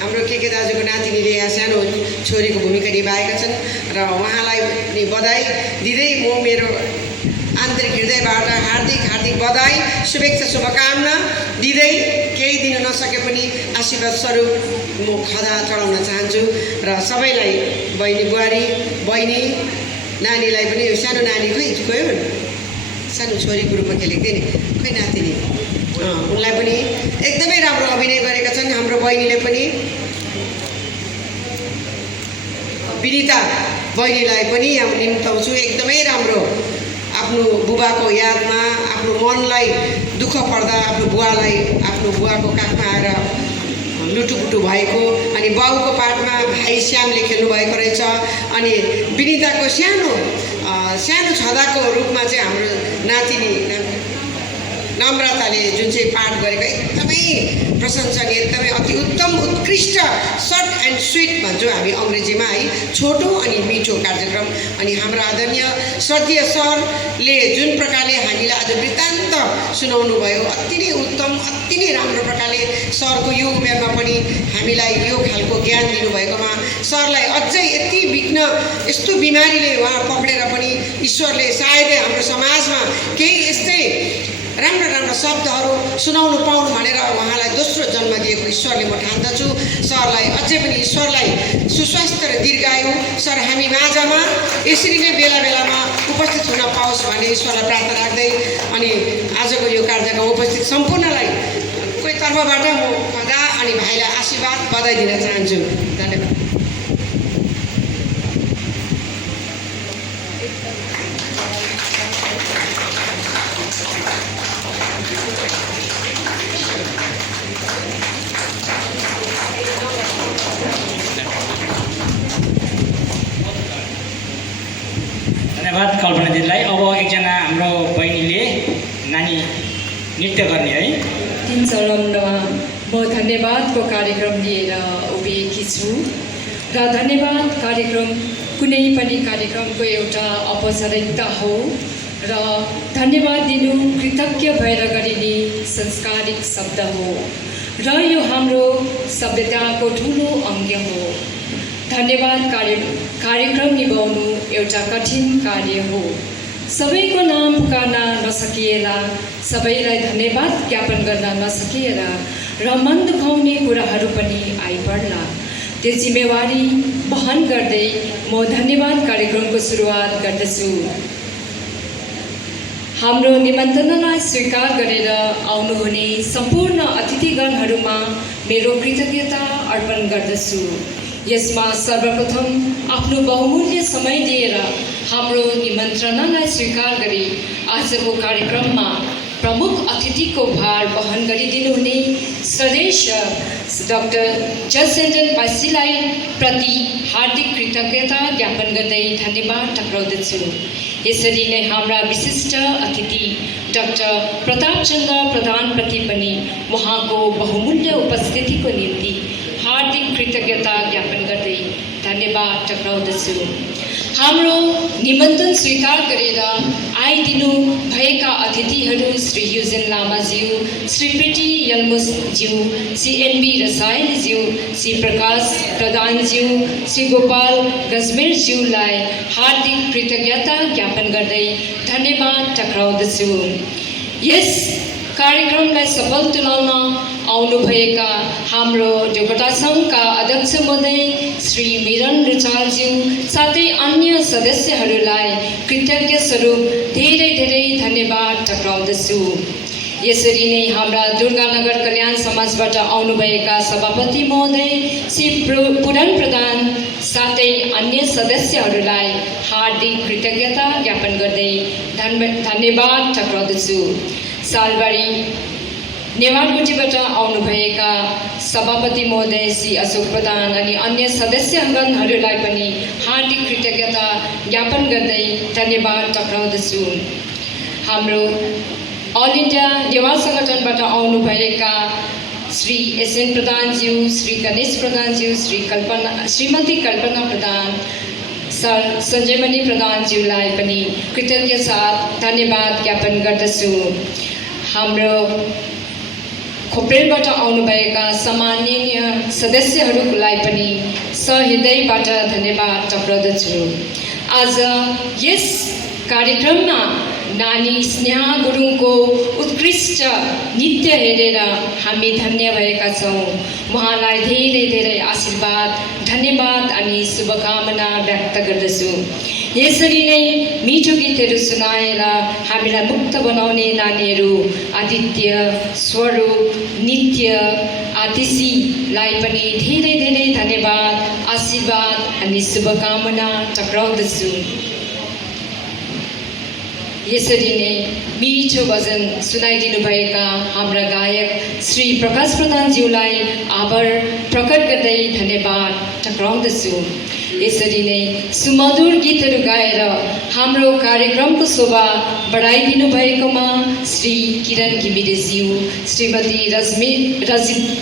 हाम्रो के दाजुको नातिनीले यहाँ सानो छोरीको भूमिका निभाएका छन् र उहाँलाई पनि बधाई दिँदै म मेरो आन्तरिक हृदयबाट हार्दिक बधाई, शुभेच्छा, शुभकामना दिँदै केही दिन नसके पनि आशीर्वाद स्वरूप म खदा चढाउन चाहन्छु र सबैलाई बहिनी बुहारी बहिनी नानीलाई पनि सानो नानी खोइ गयो सानो छोरीको रूपमा खेलेको थिएँ नि खोइ नातिनी उनलाई पनि एकदमै राम्रो अभिनय गरेका छन्। हाम्रो बहिनीले पनि विनिता बहिनीलाई पनि यहाँ निम्ताउँछु। एकदमै राम्रो आफ्नो बुबाको यादमा आफ्नो मनलाई दुःख पर्दा आफ्नो बुवाको काखमा आएर लुटुपुटु भएको अनि बाउको पाठमा भाइ श्यामले खेल्नुभएको रहेछ अनि विनिताको सानो छँदाको रूपमा चाहिँ हाम्रो नातिनी नम्रताले जुन चाहिँ पाठ गरेको एकदमै प्रशंसनीय, एकदमै अति उत्तम उत्कृष्ट सर्ट एन्ड स्विट भन्छौँ हामी अङ्ग्रेजीमा है, छोटो अनि मिठो कार्यक्रम। अनि हाम्रो आदरणीय श्रद्धेय सरले जुन प्रकारले हामीलाई आज वृत्तान्त सुनाउनु भयो अति नै उत्तम, अति नै राम्रो प्रकारले सरको यो उमेरमा पनि हामीलाई यो खालको ज्ञान दिनुभएकोमा सरलाई अझै यति विघ्न यस्तो बिमारीले उहाँ पक्रेर पनि ईश्वरले सायदै हाम्रो समाजमा केही यस्तै राम्रो शब्दहरू सुनाउनु पाउनु भनेर उहाँलाई दोस्रो जन्म दिएको ईश्वरले म ठान्दछु। सरलाई अझै पनि ईश्वरलाई सुस्वास्थ्य र दीर्घायु सर हामी माझमा यसरी नै बेला बेलामा उपस्थित हुन पाओस् भन्ने ईश्वरलाई प्रार्थना राख्दै अनि आजको यो कार्यक्रममा उपस्थित सम्पूर्णलाई कोही तर्फबाट म खदा अनि भाइलाई आशीर्वाद बधाई दिन चाहन्छु। धन्यवाद। धन्यवाद कल्पनाजीलाई। अब एकजना हाम्रो बहिनीले नानी नृत्य गर्ने है। 3 चरणमा म धन्यवादको कार्यक्रम लिएर उभिएकी छु र धन्यवाद कार्यक्रम कुनै पनि कार्यक्रमको एउटा औपचारिकता हो र धन्यवाद दिनु कृतज्ञ भएर गरिने संस्कारिक शब्द हो र यो हाम्रो सभ्यताको ठुलो अङ्ग हो। धन्यवाद कार्यक्रम निभाउनु एउटा कठिन कार्य हो। सबैको नाम पुकार्न नसकिएला, सबैलाई धन्यवाद ज्ञापन गर्न नसकिएला र मन दुखाउने कुराहरू पनि आइपर्ला। त्यो जिम्मेवारी वहन गर्दै म धन्यवाद कार्यक्रमको सुरुवात गर्दछु। हाम्रो निमन्त्रणालाई स्वीकार गरेर आउनुहुने सम्पूर्ण अतिथिगणहरूमा मेरो कृतज्ञता अर्पण गर्दछु। यसमा सर्वप्रथम आफ्नो बहुमूल्य समय दिएर हाम्रो निमन्त्रणालाई स्वीकार गरी आजको कार्यक्रममा प्रमुख अतिथिको भार वहन गरिदिनुहुने श्रद्धेय डाक्टर जसचन्द्र पासीलाई प्रति हार्दिक कृतज्ञता ज्ञापन गर्दै धन्यवाद टक्राउँदछु। यसरी नै हाम्रा विशिष्ट अतिथि डाक्टर प्रतापचन्द्र प्रधानप्रति पनि उहाँको बहुमूल्य उपस्थितिको निम्ति हार्दिक कृतज्ञता ज्ञापन गर्दै धन्यवाद टक्राउँदछु। हाम्रो निमन्त्रण स्वीकार गरेर आइदिनु भएका अतिथिहरू श्री युजेन लामाज्यू, श्री प्रिटी यल्मुसज्यू, श्री एनबी रसाइलज्यू, श्री प्रकाश प्रधानज्यू, श्री गोपाल गजमेरज्यूलाई हार्दिक कृतज्ञता ज्ञापन गर्दै धन्यवाद टक्राउँदछु। यस कार्यक्रमलाई सफल तुल्याउन आउनुभएका हाम्रो देवकोटा सङ्घका अध्यक्ष महोदय श्री मिरन रुचालज्यू साथै अन्य सदस्यहरूलाई कृतज्ञ स्वरूप धेरै धेरै धन्यवाद टक्राउँदछु। यसरी नै हाम्रा दुर्गानगर कल्याण समाजबाट आउनुभएका सभापति महोदय श्री पुरन प्रधान साथै अन्य सदस्यहरूलाई हार्दिक कृतज्ञता ज्ञापन गर्दै धन्यवाद टक्राउँदछु। सालबारी नेवारगुटीबाट आउनुभएका सभापति महोदय श्री अशोक प्रधान अनि अन्य सदस्यगणहरूलाई पनि हार्दिक कृतज्ञता ज्ञापन गर्दै धन्यवाद टक्राउँदछु। हाम्रो अल इन्डिया नेवार सङ्गठनबाट आउनुभएका श्री एसएन प्रधानज्यू, श्री गणेश प्रधानज्यू, श्रीमती कल्पना प्रधान, सर सञ्जयमणि प्रधानज्यूलाई पनि कृतज्ञ साथ धन्यवाद ज्ञापन गर्दछु। हाम्रो खोप्रेलबाट आउनुभएका सम्माननीय सदस्यहरूलाई पनि सहृदयबाट धन्यवाद टक्राउँदछु। आज यस कार्यक्रममा नानी स्नेहा गुरुङको उत्कृष्ट नृत्य हेरेर हामी धन्य भएका छौँ। उहाँलाई धेरै धेरै आशीर्वाद, धन्यवाद अनि शुभकामना व्यक्त गर्दछु। यसरी नै मिठो गीतहरू सुनाएर हामीलाई मुक्त बनाउने नानीहरू आदित्य, स्वरूप, नित्य, आतिशीलाई पनि धेरै धेरै धन्यवाद, आशीर्वाद अनि शुभकामना टक्राउँदछु। यसरी नै मिठो भजन सुनाइदिनुभएका हाम्रा गायक श्री प्रकाश प्रधानज्यूलाई आभार प्रकट गर्दै धन्यवाद टक्राउँदछु। यसरी नै सुमधुर गीतहरू गाएर हाम्रो कार्यक्रमको शोभा बढाइदिनु भएकोमा श्री किरण घिमिरेज्यू, श्रीमती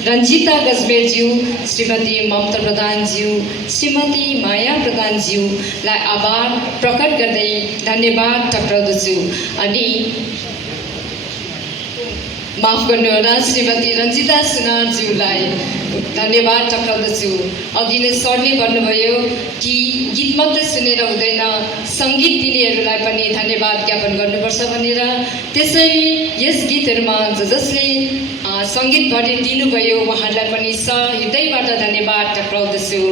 रञ्जिता गजमेरज्यू, श्रीमती ममता प्रधानज्यू, श्रीमती माया प्रधानज्यूलाई आभार प्रकट गर्दै धन्यवाद टक्राउँदछु। अनि माफ गर्नुहोला, श्रीमती रञ्जिता सुनारज्यूलाई धन्यवाद टक्राउँदछु। अघि नै सरले भन्नुभयो कि गीत मात्रै सुनेर हुँदैन, सङ्गीत दिनेहरूलाई पनि धन्यवाद ज्ञापन गर्नुपर्छ भनेर। त्यसैले यस गीतहरूमा जसले सङ्गीत भरि दिनुभयो उहाँहरूलाई पनि सहृदयबाट धन्यवाद टक्राउँदछु।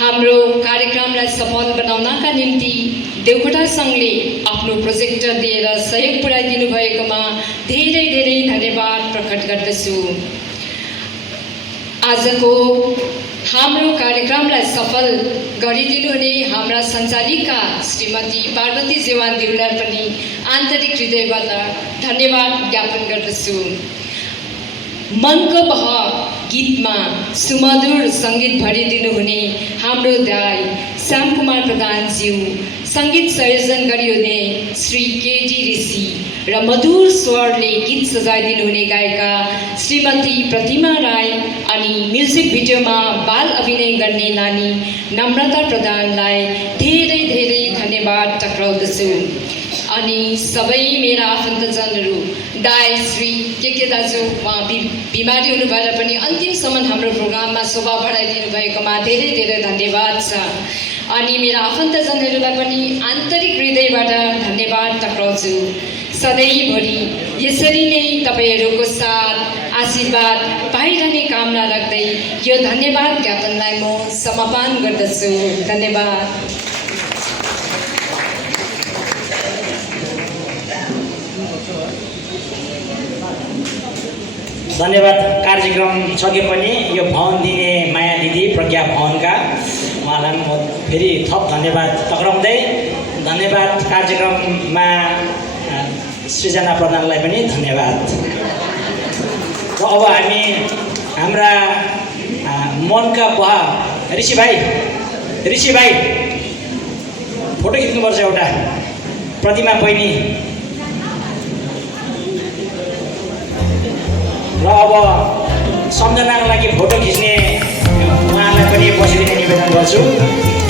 हाम्रो कार्यक्रमलाई सफल बनाउनका निम्ति देवकोटा सङ्घले आफ्नो प्रोजेक्टर दिएर सहयोग पुर्याइदिनु भएकोमा धेरै धेरै धन्यवाद प्रकट गर्दछु। आजको हाम्रो कार्यक्रमलाई सफल गरिदिनुहुने हाम्रा सञ्चालिका श्रीमती पार्वती जेवानज्यूलाई पनि आन्तरिक हृदयबाट धन्यवाद ज्ञापन गर्दछु। मनको बह गीतमा सुमधुर सङ्गीत भरिदिनुहुने हाम्रो दाइ श्यामकुमार प्रधानज्यू, सङ्गीत संयोजन गरिहुने श्री केडी ऋषि र मधुर स्वरले गीत सजाइदिनुहुने गायिका श्रीमती प्रतिमा राई अनि म्युजिक भिडियोमा बाल अभिनय गर्ने नानी नम्रता प्रधानलाई धेरै धेरै धन्यवाद टक्राउँदछु। अनि सबै मेरा आफन्तजनहरू, दाइ श्री के दाजु उहाँ बिमारी हुनु भएर पनि अन्तिमसम्म हाम्रो प्रोग्राममा शोभा बढाइदिनु भएकोमा धेरै धेरै धन्यवाद छ। अनि मेरा आफन्तजनहरूलाई पनि आन्तरिक हृदयबाट धन्यवाद टक्राउँछु। सधैँभरि यसरी नै तपाईँहरूको साथ आशीर्वाद पाइरहने कामना राख्दै यो धन्यवाद ज्ञापनलाई म समापन गर्दछु। धन्यवाद। धन्यवाद। कार्यक्रम सके पनि यो भवन दिने माया दिदी प्रज्ञा भवनका उहाँलाई म फेरि थप धन्यवाद टक्राउँदै धन्यवाद। कार्यक्रममा सृजना प्रधानलाई पनि धन्यवाद। र अब हामी हाम्रा मनका बुवा ऋषि भाइ फोटो खिच्नुपर्छ एउटा प्रतिमा बहिनी र अब सम्झनाको लागि फोटो खिच्ने उहाँलाई पनि बसिदिने निवेदन गर्छु।